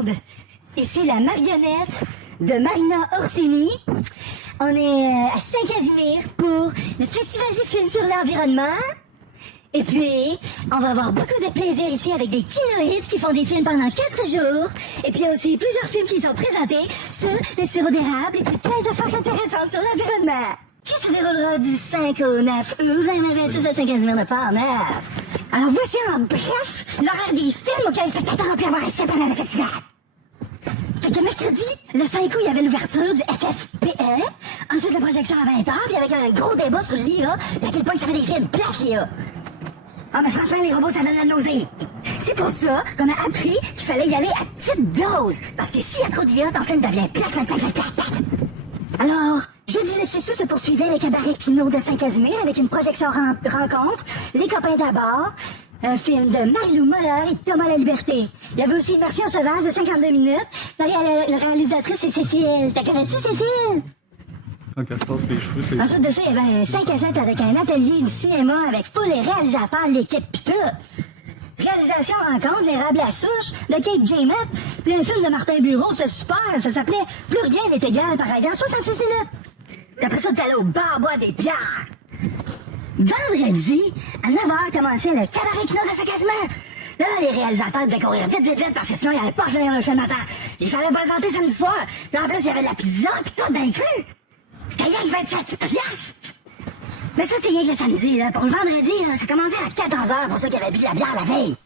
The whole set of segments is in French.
monde. Ici la marionnette de Marina Orsini. On est à Saint-Casimir pour le Festival du film sur l'environnement. Et puis, on va avoir beaucoup de plaisir ici avec des kinoïdes qui font des films pendant 4 jours. Et puis, il y a aussi plusieurs films qui sont présentés sur le sirop d'érable et puis plein d'affaires intéressantes sur l'environnement. Qui se déroulera du 5 au 9 août 2026 à Saint-Casimir-de-Port-Neuf. Alors, voici en bref l'horaire des films auxquels les spectateurs ont pu avoir accès pendant le festival. Fait que mercredi, le 5 août, il y avait l'ouverture du FFPE. Ensuite, la projection à 20h, puis avec un gros débat sur l'IA, et à quel point ça fait des films plates, l'IA. Ah, mais franchement, les robots, ça donne la nausée. C'est pour ça qu'on a appris qu'il fallait y aller à petite dose. Parce que s'il y a trop d'IA, ton film devient plate. Alors, jeudi le 6 août se poursuivait le cabaret Kino de Saint-Casimir avec une projection rencontre, Les copains d'abord, un film de Marie-Lou Moller et Thomas La Liberté. Il y avait aussi Une version sauvage de 52 minutes. La réalisatrice, c'est Cécile. T'as connais-tu, Cécile? Quand elle se passe les cheveux, c'est... Ensuite de ça, il y avait un 5 à 7 avec un atelier de cinéma avec tous les réalisateurs, l'équipe pis tout. Réalisation rencontre, l'érable à souche, de Kate Jamet, puis un film de Martin Bureau, c'est super, ça s'appelait Plus rien n'est égal par ailleurs, 66 minutes. Puis après ça, t'es allé au bar boire des bières. Vendredi, à 9h, commençait le cabaret Kino de Saint-Casimir. Là, les réalisateurs devaient courir vite, parce que sinon, ils n'allaient pas finir le film matin. Il fallait présenter samedi soir. Puis en plus, il y avait de la pizza, pis tout d'inclus. C'était rien que 27 piastres. Mais ça, c'était rien que le samedi, là. Pour le vendredi, là, ça commençait à 14h pour ceux qui avaient bu la bière la veille.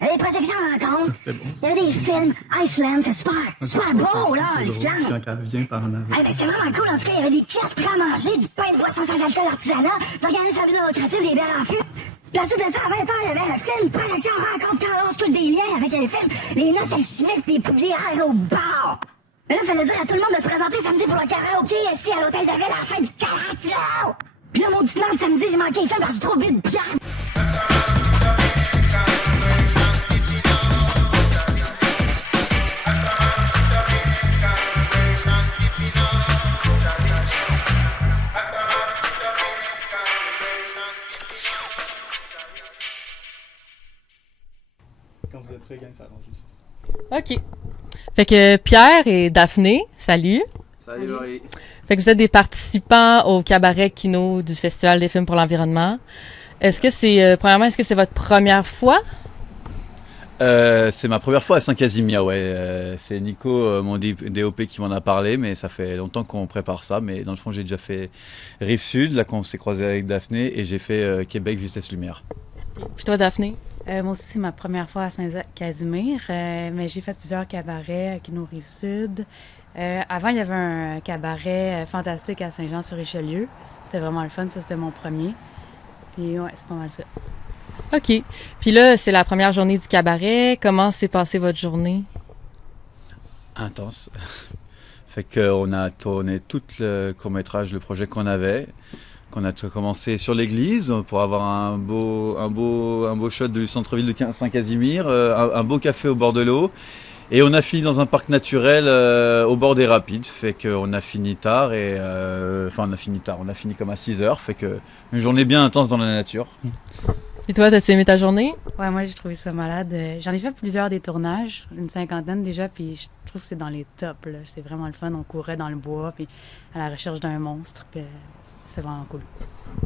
Il y avait des projections rencontres. C'était bon. Il y avait des films. Iceland, c'est super beau, là, l'Islande. Quand elle vient par en avant. Eh ben, c'était vraiment cool. En tout cas, il y avait des kiosques prêts à manger, du pain de boisson sans alcool artisanat, du organisme à but non lucratif, des bières en fût. Puis ensuite de ça, à 20h, il y avait un film, projection rencontre, quand on se coule des liens avec un film, les noces alchimiques, des poulières au bar. Mais là, il fallait dire à tout le monde de se présenter samedi pour le karaoké, ici, à l'hôtel de ville, à la fin du karaoké. Puis là, mauditement, samedi, j'ai manqué les films parce que j'ai trop bu de bière. Quand vous êtes prêts, gang, ça enregistre. OK. Fait que Pierre et Daphné, salut. Salut Laurie. Fait que vous êtes des participants au cabaret Kino du Festival des films pour l'environnement. Est-ce que c'est, premièrement, est-ce que c'est votre première fois? C'est ma première fois à Saint-Casimir, ouais. C'est Nico, mon DOP, qui m'en a parlé, mais ça fait longtemps qu'on prépare ça. Mais dans le fond, j'ai déjà fait Rive-Sud, là, quand on s'est croisé avec Daphné, et j'ai fait Québec, Vitesse Lumière. Puis toi, Daphné? Moi aussi, c'est ma première fois à Saint-Casimir, mais j'ai fait plusieurs cabarets à Kino Rive-Sud. Avant, il y avait un cabaret fantastique à Saint-Jean-sur-Richelieu. C'était vraiment le fun, ça, c'était mon premier. Puis ouais, c'est pas mal ça. OK. Puis là, c'est la première journée du cabaret. Comment s'est passée votre journée? Intense. Fait qu'on a tourné tout le court-métrage, le projet qu'on avait. Qu'on a commencé sur l'église pour avoir un beau shot du centre-ville de Saint-Casimir, un beau café au bord de l'eau. Et on a fini dans un parc naturel au bord des rapides. Fait qu'on a fini tard on a fini comme à 6h. Fait que une journée bien intense dans la nature. Et toi, as-tu aimé ta journée? Ouais, moi, j'ai trouvé ça malade. J'en ai fait plusieurs des tournages, une 50aine déjà, puis je trouve que c'est dans les tops, là. C'est vraiment le fun. On courait dans le bois, puis à la recherche d'un monstre, puis c'est vraiment cool.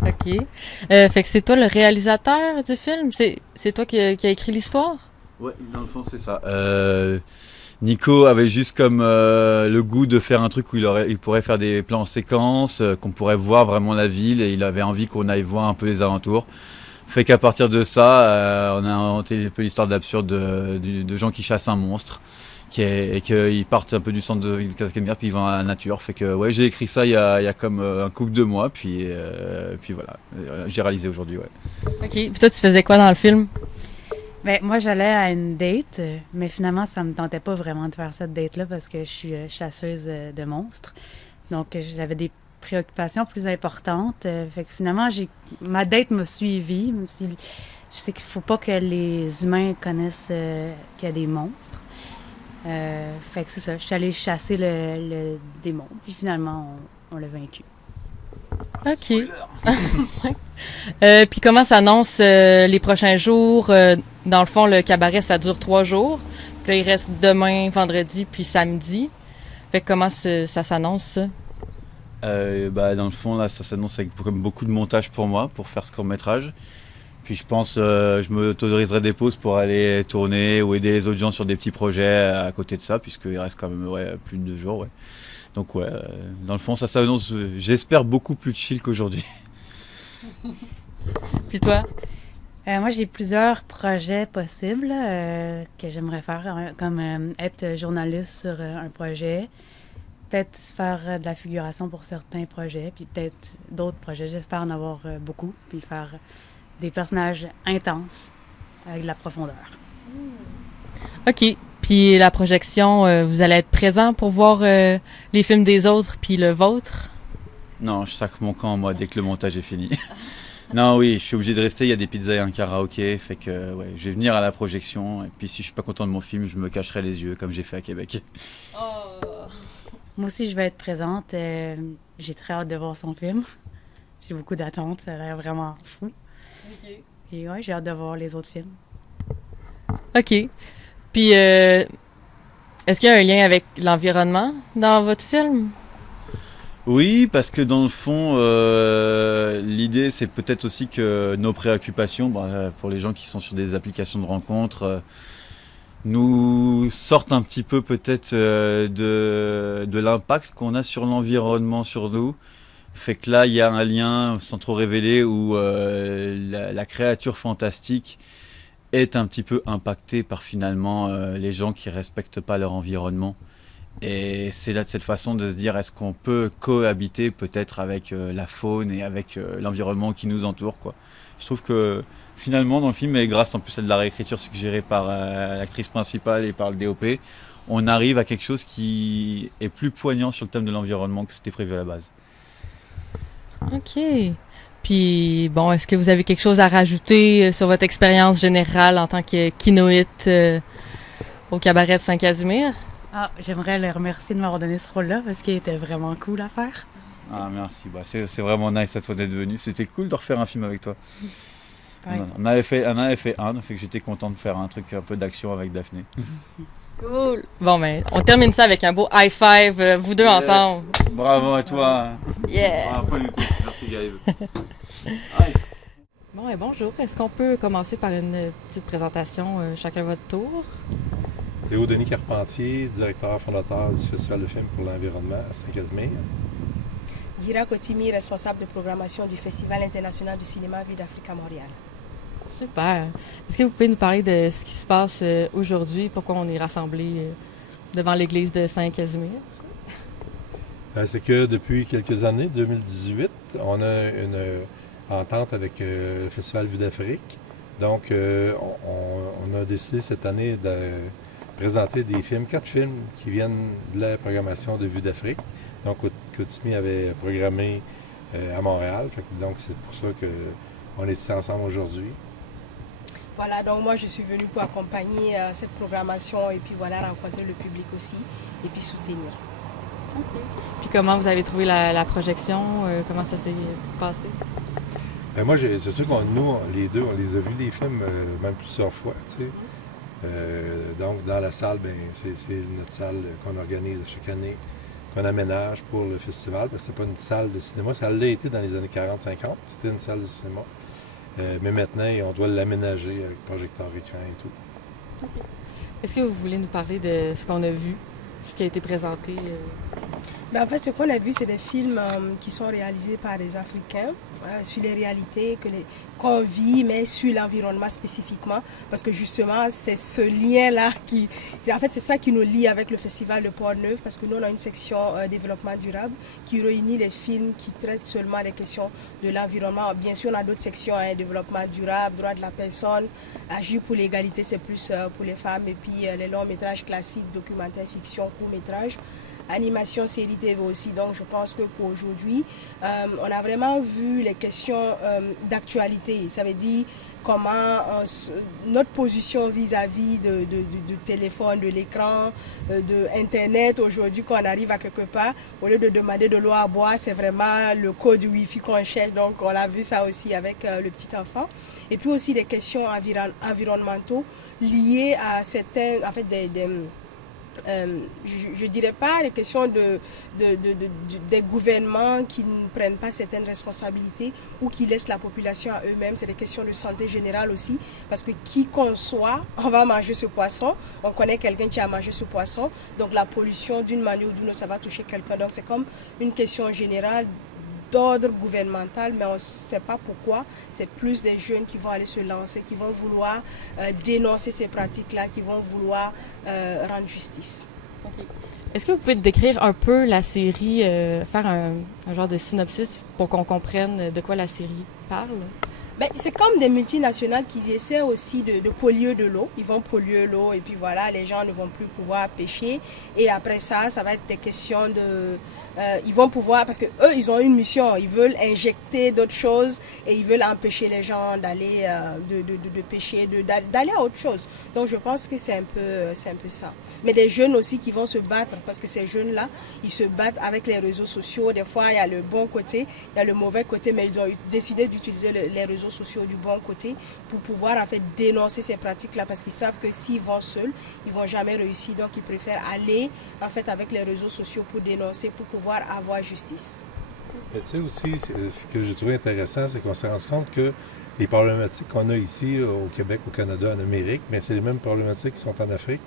OK. Fait que c'est toi le réalisateur du film? C'est toi qui a écrit l'histoire? Ouais, dans le fond, c'est ça. Nico avait juste comme le goût de faire un truc où il pourrait faire des plans en séquence, qu'on pourrait voir vraiment la ville, et il avait envie qu'on aille voir un peu les alentours. Fait qu'à partir de ça, on a inventé un peu l'histoire d'absurde de gens qui chassent un monstre, et qu'ils partent un peu du centre de Casimir, puis ils vont à la nature. Fait que ouais, j'ai écrit ça il y a comme un couple de mois, puis voilà, j'ai réalisé aujourd'hui, ouais. OK. Puis toi, tu faisais quoi dans le film? Ben, moi, j'allais à une date, mais finalement, ça me tentait pas vraiment de faire cette date-là parce que je suis chasseuse de monstres. Donc, j'avais des préoccupations plus importantes. Fait que finalement, ma date m'a suivie. Même si je sais qu'il faut pas que les humains connaissent qu'il y a des monstres. Fait que c'est ça. Je suis allée chasser le démon. Puis finalement, on l'a vaincu. OK. Puis comment s'annoncent les prochains jours dans le fond, le cabaret, ça dure 3 jours. Puis là, il reste demain, vendredi, puis samedi. Fait que comment ça s'annonce, ça? Dans le fond, là, ça s'annonce avec comme beaucoup de montage pour moi, pour faire ce court-métrage. Puis je pense je m'autoriserai des pauses pour aller tourner ou aider les autres gens sur des petits projets à côté de ça, puisqu'il reste quand même plus de 2 jours. Ouais. Donc dans le fond, ça s'annonce, j'espère, beaucoup plus chill qu'aujourd'hui. Puis toi? Moi, j'ai plusieurs projets possibles que j'aimerais faire, comme être journaliste sur un projet, peut-être faire de la figuration pour certains projets, puis peut-être d'autres projets. J'espère en avoir beaucoup, puis faire des personnages intenses avec de la profondeur. OK. Puis la projection, vous allez être présent pour voir les films des autres puis le vôtre? Non, je sac mon camp, moi, dès que le montage est fini. Non, oui, je suis obligé de rester, il y a des pizzas et un karaoké, fait que je vais venir à la projection, et puis si je suis pas content de mon film, je me cacherai les yeux, comme j'ai fait à Québec. Moi aussi, je vais être présente. J'ai très hâte de voir son film. J'ai beaucoup d'attentes, ça a l'air vraiment fou. OK. Et ouais, j'ai hâte de voir les autres films. OK. Puis, est-ce qu'il y a un lien avec l'environnement dans votre film? Oui, parce que dans le fond, l'idée c'est peut-être aussi que nos préoccupations, pour les gens qui sont sur des applications de rencontres, nous sortent un petit peu peut-être de l'impact qu'on a sur l'environnement, sur nous. Fait que là, il y a un lien, sans trop révéler, où la créature fantastique est un petit peu impactée par finalement les gens qui respectent pas leur environnement. Et c'est là de cette façon de se dire, est-ce qu'on peut cohabiter peut-être avec la faune et avec l'environnement qui nous entoure, quoi. Je trouve que finalement dans le film, et grâce en plus à de la réécriture suggérée par l'actrice principale et par le DOP, on arrive à quelque chose qui est plus poignant sur le thème de l'environnement que c'était prévu à la base. OK. Puis, bon, est-ce que vous avez quelque chose à rajouter sur votre expérience générale en tant que kinoïte au cabaret de Saint-Casimir? Ah, j'aimerais le remercier de m'avoir donné ce rôle-là parce qu'il était vraiment cool à faire. Ah merci, c'est vraiment nice à toi d'être venu. C'était cool de refaire un film avec toi. Ouais. On avait fait un, fait que j'étais content de faire un truc un peu d'action avec Daphné. Cool. Bon, ben, on termine ça avec un beau high five, vous deux ensemble. Bravo à toi. Yeah. Pas du tout. Merci Gaël. Bon, et bonjour. Est-ce qu'on peut commencer par une petite présentation, chacun votre tour? Léo Denis Carpentier, directeur fondateur du Festival de films pour l'environnement à Saint-Casimir. Gira Kotimi, responsable de programmation du Festival international du cinéma Vue d'Afrique à Montréal. Super. Est-ce que vous pouvez nous parler de ce qui se passe aujourd'hui? Pourquoi on est rassemblés devant l'église de Saint-Casimir? C'est que depuis quelques années, 2018, on a une entente avec le Festival Vue d'Afrique. Donc, on a décidé cette année de présenter des films, 4 films qui viennent de la programmation de Vue d'Afrique. Donc, Kotimi avait programmé à Montréal. Donc, c'est pour ça qu'on est ici ensemble aujourd'hui. Voilà, donc moi je suis venue pour accompagner cette programmation et puis voilà, rencontrer le public aussi et puis soutenir. Okay. Puis comment vous avez trouvé la projection? Comment ça s'est passé? Moi, c'est sûr qu'on nous, les deux, on les a vus les films même plusieurs fois, tu sais. Donc, dans la salle, c'est notre salle qu'on organise chaque année, qu'on aménage pour le festival. Parce que c'est pas une salle de cinéma, ça l'a été dans les années 40-50, c'était une salle de cinéma. Mais maintenant, on doit l'aménager avec projecteur écran et tout. Okay. Est-ce que vous voulez nous parler de ce qu'on a vu, ce qui a été présenté? En fait, ce qu'on a vu, c'est des films qui sont réalisés par des Africains sur les réalités qu'on vit, mais sur l'environnement spécifiquement. Parce que justement, c'est ce lien-là en fait, c'est ça qui nous lie avec le Festival de Port-Neuf. Parce que nous, on a une section développement durable qui réunit les films qui traitent seulement des questions de l'environnement. Bien sûr, on a d'autres sections, développement durable, droit de la personne, agir pour l'égalité, c'est plus pour les femmes. Et puis les longs métrages classiques, documentaires, fiction, courts métrages. Animation, série TV aussi. Donc, je pense que pour aujourd'hui, on a vraiment vu les questions d'actualité. Ça veut dire notre position vis-à-vis du téléphone, de l'écran, de Internet. Aujourd'hui, quand on arrive à quelque part, au lieu de demander de l'eau à boire, c'est vraiment le code du Wi-Fi qu'on cherche. Donc, on a vu ça aussi avec le petit enfant. Et puis aussi des questions environnementaux liées à certains, en fait, je ne dirais pas les questions des gouvernements qui ne prennent pas certaines responsabilités ou qui laissent la population à eux-mêmes. C'est des questions de santé générale aussi, parce que qui qu'on soit, on va manger ce poisson, on connaît quelqu'un qui a mangé ce poisson, donc la pollution d'une manière ou d'une autre, ça va toucher quelqu'un. Donc c'est comme une question générale d'ordre gouvernemental, mais on ne sait pas pourquoi. C'est plus des jeunes qui vont aller se lancer, qui vont vouloir dénoncer ces pratiques-là, qui vont vouloir rendre justice. Okay. Est-ce que vous pouvez décrire un peu la série, faire un genre de synopsis pour qu'on comprenne de quoi la série parle? Ben, c'est comme des multinationales qui essaient aussi de polluer de l'eau. Ils vont polluer l'eau et puis voilà, les gens ne vont plus pouvoir pêcher. Et après ça va être des questions de... ils vont pouvoir, parce que eux, ils ont une mission. Ils veulent injecter d'autres choses et ils veulent empêcher les gens d'aller de pêcher, d'aller à autre chose. Donc je pense que c'est un peu ça. Mais des jeunes aussi qui vont se battre, parce que ces jeunes-là, ils se battent avec les réseaux sociaux. Des fois, il y a le bon côté, il y a le mauvais côté, mais ils ont décidé d'utiliser les réseaux sociaux du bon côté pour pouvoir en fait dénoncer ces pratiques-là, parce qu'ils savent que s'ils vont seuls, ils vont jamais réussir. Donc ils préfèrent aller en fait avec les réseaux sociaux pour dénoncer, pour pouvoir avoir justice. Tu sais aussi, ce que j'ai trouvé intéressant, c'est qu'on s'est rendu compte que les problématiques qu'on a ici au Québec, au Canada, en Amérique, mais c'est les mêmes problématiques qui sont en Afrique.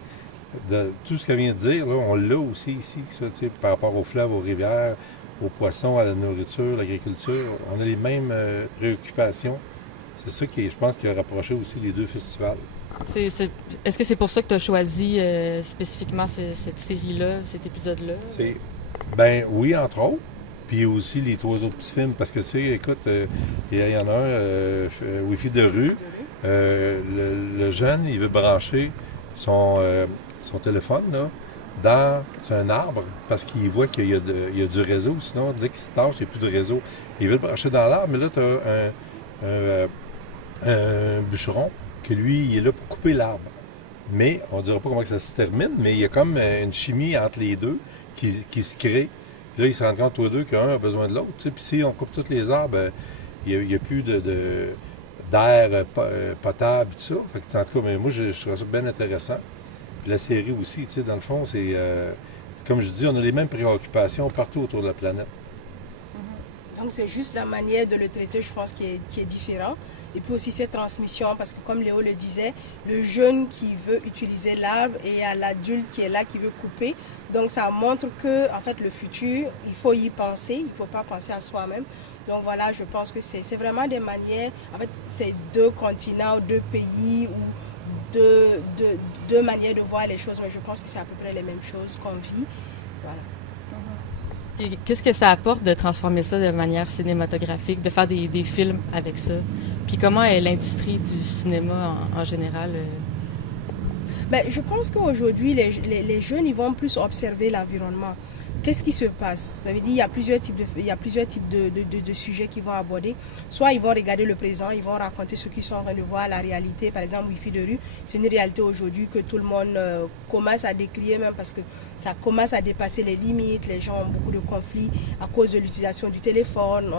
De tout ce qu'elle vient de dire, là, on l'a aussi ici, ça, par rapport aux fleuves, aux rivières, aux poissons, à la nourriture, l'agriculture. On a les mêmes préoccupations. C'est ça qui, je pense, qui a rapproché aussi les deux festivals. Est-ce que c'est pour ça que tu as choisi spécifiquement cette série-là, cet épisode-là? Ben oui, entre autres. Puis aussi les trois autres petits films, parce que tu sais, écoute, il y en a un, Wi-Fi de rue. Le jeune, il veut brancher son téléphone là, dans un arbre parce qu'il voit qu'il y a du réseau. Sinon, dès qu'il se tâche, il n'y a plus de réseau. Il veut le brancher dans l'arbre, mais là, tu as un bûcheron qui, lui, il est là pour couper l'arbre. Mais, on ne dira pas comment ça se termine, mais il y a comme une chimie entre les deux qui se crée. Puis là, ils se rendent compte tous les deux qu'un a besoin de l'autre. Puis si on coupe tous les arbres, il n'y a plus d'air potable, tout ça. Fait que, en tout cas, mais moi, je trouve ça bien intéressant. Puis la série aussi, tu sais, dans le fond, c'est comme je dis, on a les mêmes préoccupations partout autour de la planète. Donc, c'est juste la manière de le traiter, je pense, qui est différent. Et puis aussi cette transmission, parce que comme Léo le disait, le jeune qui veut utiliser l'arbre et à l'adulte qui est là, qui veut couper. Donc, ça montre que, en fait, le futur, il faut y penser, il ne faut pas penser à soi-même. Donc voilà, je pense que c'est vraiment des manières, en fait, c'est deux continents, deux pays ou deux manières de voir les choses, mais je pense que c'est à peu près les mêmes choses qu'on vit. Voilà. Et qu'est-ce que ça apporte de transformer ça de manière cinématographique, de faire des films avec ça? Puis comment est l'industrie du cinéma en général? Ben, je pense qu'aujourd'hui, les jeunes, ils vont plus observer l'environnement. Qu'est-ce qui se passe? Ça veut dire qu'il y a plusieurs types de sujets qu'ils vont aborder. Soit ils vont regarder le présent, ils vont raconter ce qu'ils sont en train de voir, la réalité. Par exemple, Wi-Fi de rue, c'est une réalité aujourd'hui que tout le monde commence à décrire, même parce que ça commence à dépasser les limites. Les gens ont beaucoup de conflits à cause de l'utilisation du téléphone.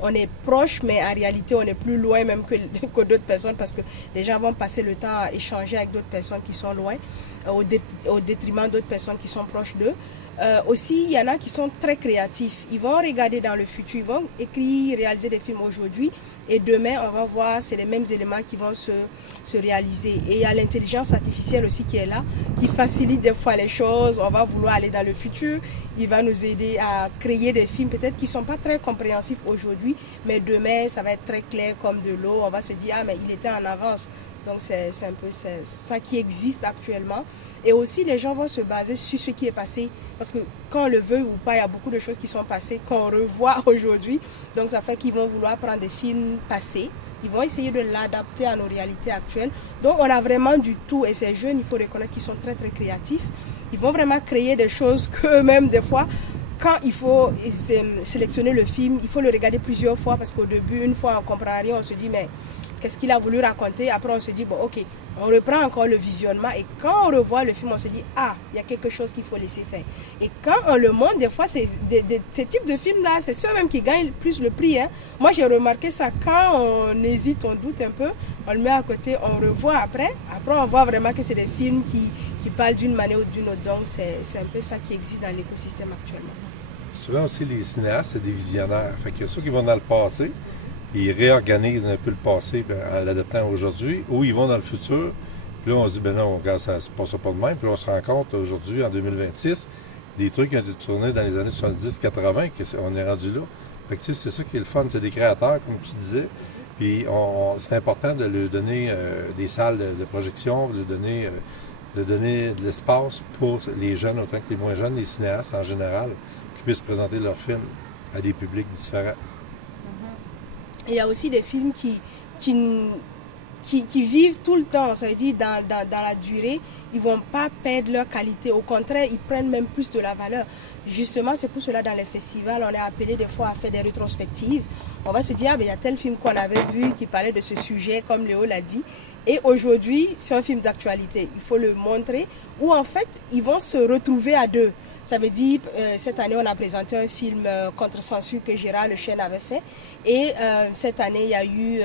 On est proche, mais en réalité, on est plus loin même que d'autres personnes parce que les gens vont passer le temps à échanger avec d'autres personnes qui sont loin, au détriment d'autres personnes qui sont proches d'eux. Aussi, il y en a qui sont très créatifs. Ils vont regarder dans le futur, ils vont écrire, réaliser des films aujourd'hui et demain, on va voir, c'est les mêmes éléments qui vont se réaliser. Et il y a l'intelligence artificielle aussi qui est là, qui facilite des fois les choses. On va vouloir aller dans le futur. Il va nous aider à créer des films peut-être qui ne sont pas très compréhensifs aujourd'hui, mais demain, ça va être très clair comme de l'eau. On va se dire, ah mais il était en avance. Donc c'est un peu ça qui existe actuellement. Et aussi, les gens vont se baser sur ce qui est passé. Parce que quand on le veut ou pas, il y a beaucoup de choses qui sont passées qu'on revoit aujourd'hui. Donc ça fait qu'ils vont vouloir prendre des films passés. Ils vont essayer de l'adapter à nos réalités actuelles. Donc on a vraiment du tout. Et ces jeunes, il faut reconnaître qu'ils sont très très créatifs. Ils vont vraiment créer des choses qu'eux-mêmes, des fois, quand il faut sélectionner le film, il faut le regarder plusieurs fois. Parce qu'au début, une fois on ne comprend rien, on se dit, mais qu'est-ce qu'il a voulu raconter. Après, on se dit, bon, ok, on reprend encore le visionnement et quand on revoit le film, on se dit, ah, il y a quelque chose qu'il faut laisser faire. Et quand on le montre, des fois, ces types de films-là, c'est ceux-mêmes qui gagnent plus le prix. Hein. Moi, j'ai remarqué ça quand on hésite, on doute un peu, on le met à côté, on revoit après. Après, on voit vraiment que c'est des films qui parlent d'une manière ou d'une autre. Donc, c'est un peu ça qui existe dans l'écosystème actuellement. Souvent aussi, les cinéastes, c'est des visionnaires. Fait que ceux qui vont dans le passé, ils réorganisent un peu le passé en l'adaptant aujourd'hui, ou ils vont dans le futur. Puis là, on se dit, ben non, regarde, ça ne se passe pas de même. Puis là, on se rend compte aujourd'hui, en 2026, des trucs qui ont été tournés dans les années 70-80, qu'on est rendu là. Fait que tu sais, c'est ça qui est le fun, c'est des créateurs, comme tu disais. Puis c'est important de leur donner des salles de projection, de donner de l'espace pour les jeunes, autant que les moins jeunes, les cinéastes en général, qui puissent présenter leurs films à des publics différents. Il y a aussi des films qui vivent tout le temps, ça veut dire dans la durée, ils ne vont pas perdre leur qualité. Au contraire, ils prennent même plus de la valeur. Justement, c'est pour cela dans les festivals, on est appelé des fois à faire des rétrospectives. On va se dire, ah, ben, il y a tel film qu'on avait vu qui parlait de ce sujet, comme Léo l'a dit. Et aujourd'hui, c'est un film d'actualité. Il faut le montrer, où en fait, ils vont se retrouver à deux. Ça veut dire, cette année, on a présenté un film contre censure que Gérard Lechêne avait fait. Et cette année, il y a eu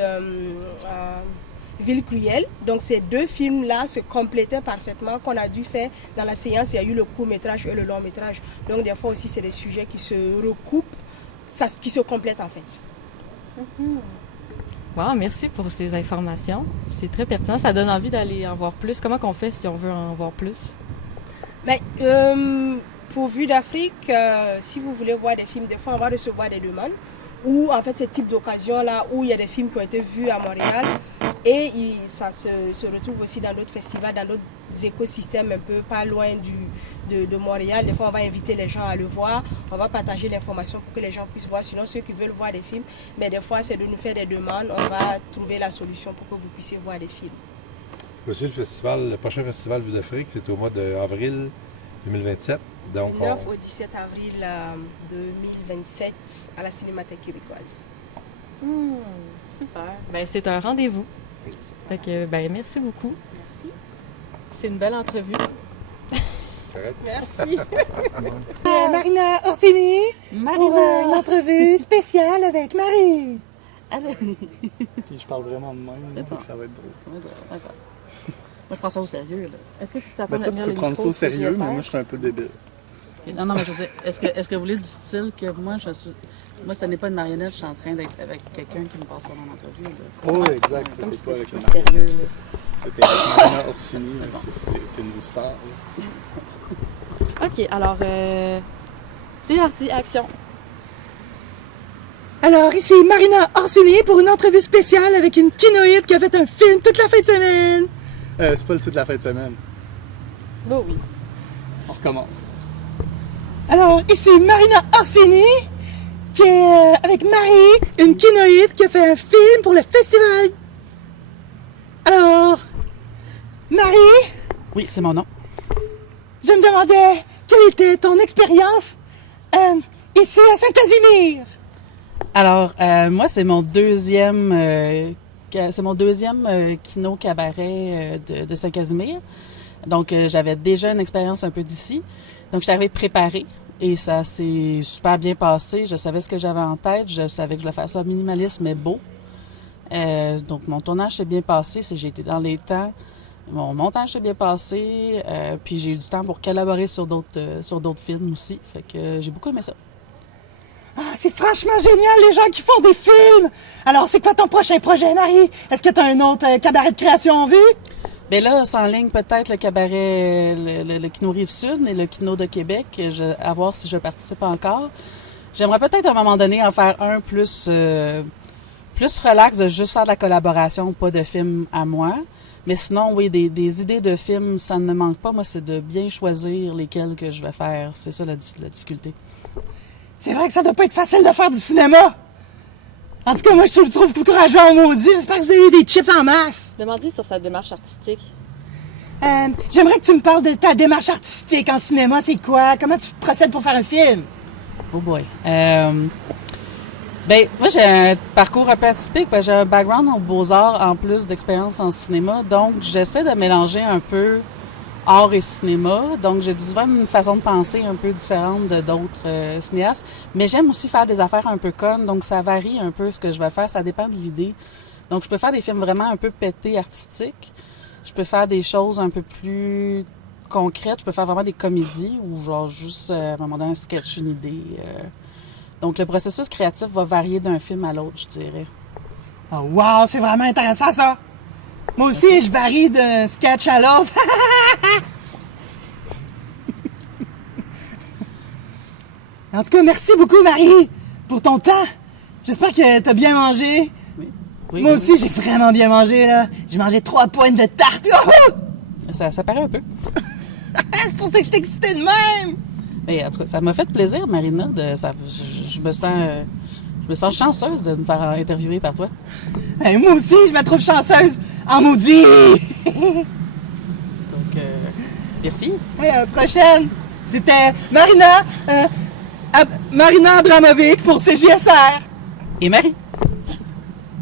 Ville cruelle. Donc ces deux films-là se complétaient parfaitement, qu'on a dû faire dans la séance. Il y a eu le court-métrage et le long-métrage. Donc des fois aussi, c'est des sujets qui se recoupent, qui se complètent en fait. Wow, merci pour ces informations. C'est très pertinent. Ça donne envie d'aller en voir plus. Comment qu'on fait si on veut en voir plus? Mais, pour Vue d'Afrique, si vous voulez voir des films, des fois on va recevoir des demandes. Ou en fait, ce type d'occasion-là, où il y a des films qui ont été vus à Montréal. Et ça se retrouve aussi dans d'autres festivals, dans d'autres écosystèmes un peu pas loin de Montréal. Des fois, on va inviter les gens à le voir. On va partager l'information pour que les gens puissent voir. Sinon, ceux qui veulent voir des films, mais des fois, c'est de nous faire des demandes. On va trouver la solution pour que vous puissiez voir des films. Aussi, le prochain festival Vue d'Afrique, c'est au mois d'avril 2027. Donc, 9 au 17 avril 2027 à la Cinémathèque québécoise. Super. Ben, c'est un rendez-vous. Fait que, ben, merci beaucoup. Merci. C'est une belle entrevue. Merci. Marina Orsini pour une entrevue spéciale avec Marie. Puis je parle vraiment de même, donc ça va être drôle. D'accord. Moi, je prends ça au sérieux. Là. Est-ce que tu Ben, t'attends toi, tu peux prendre ça au sérieux, mais moi, je suis un peu débile. Non, mais je veux dire, est-ce que vous voulez du style que moi, moi, ce n'est pas une marionnette, je suis en train d'être avec quelqu'un qui me passe pas dans l'entrevue. Oh, oui, exact. Comme T'es si pas avec c'était une plus sérieux. T'es avec Marina Orsini, t'es une star. Là. OK, alors, c'est parti, action. Alors, ici Marina Orsini pour une entrevue spéciale avec une kinoïde qui a fait un film toute la fin de semaine. C'est pas le titre de la fin de semaine. Bon, oui. On recommence. Alors, ici Marina Orsini qui est avec Marie, une kinoïde qui a fait un film pour le festival. Alors, Marie, Oui, c'est mon nom. je me demandais quelle était ton expérience ici à Saint-Casimir. Alors, moi, c'est mon deuxième kino cabaret de Saint-Casimir. Donc, j'avais déjà une expérience un peu d'ici. Donc, je t'avais préparé et ça s'est super bien passé. Je savais ce que j'avais en tête. Je savais que je voulais faire ça minimaliste, mais beau. Donc, mon tournage s'est bien passé. J'ai été dans les temps. Mon montage s'est bien passé. Puis, j'ai eu du temps pour collaborer sur d'autres films aussi. Fait que j'ai beaucoup aimé ça. Ah, c'est franchement génial, les gens qui font des films! Alors, c'est quoi ton prochain projet, Marie? Est-ce que tu as un autre cabaret de création en vue? Bien là, s'enligne peut-être le cabaret, le Kino Rive-Sud et le Kino de Québec, à voir si je participe encore. J'aimerais peut-être à un moment donné en faire un plus relax, de juste faire de la collaboration, pas de films à moi. Mais sinon, oui, des idées de films, ça ne me manque pas. Moi, c'est de bien choisir lesquels que je vais faire. C'est ça la difficulté. C'est vrai que ça doit pas être facile de faire du cinéma! En tout cas, moi, je te trouve tout courageux en maudit. J'espère que vous avez eu des chips en masse. Demandez sur sa démarche artistique. J'aimerais que tu me parles de ta démarche artistique en cinéma. C'est quoi? Comment tu procèdes pour faire un film? Oh boy. Ben, moi, j'ai un parcours un peu atypique. J'ai un background en beaux-arts en plus d'expérience en cinéma. Donc, j'essaie de mélanger un peu art et cinéma. Donc, j'ai souvent une façon de penser un peu différente de d'autres cinéastes. Mais j'aime aussi faire des affaires un peu connes. Donc, ça varie un peu ce que je vais faire. Ça dépend de l'idée. Donc, je peux faire des films vraiment un peu pétés, artistiques. Je peux faire des choses un peu plus concrètes. Je peux faire vraiment des comédies ou genre juste, à un moment donné, un sketch, une idée. Donc, le processus créatif va varier d'un film à l'autre, je dirais. Oh, wow, c'est vraiment intéressant, ça! Moi aussi, je varie d'un sketch à l'autre. En tout cas, merci beaucoup, Marie, pour ton temps. J'espère que t'as bien mangé. Oui, Moi oui, aussi, j'ai vraiment bien mangé, là. J'ai mangé 3 pointes de tarte. Oh! Ça paraît un peu. C'est pour ça que je t'ai excité de même! Mais en tout cas, ça m'a fait plaisir, Marina. Je me sens chanceuse de me faire interviewer par toi. Hey, moi aussi, je me trouve chanceuse. En maudit! Donc, merci. Hey, à la prochaine! C'était Marina Abramovic pour CJSR. Et Marie.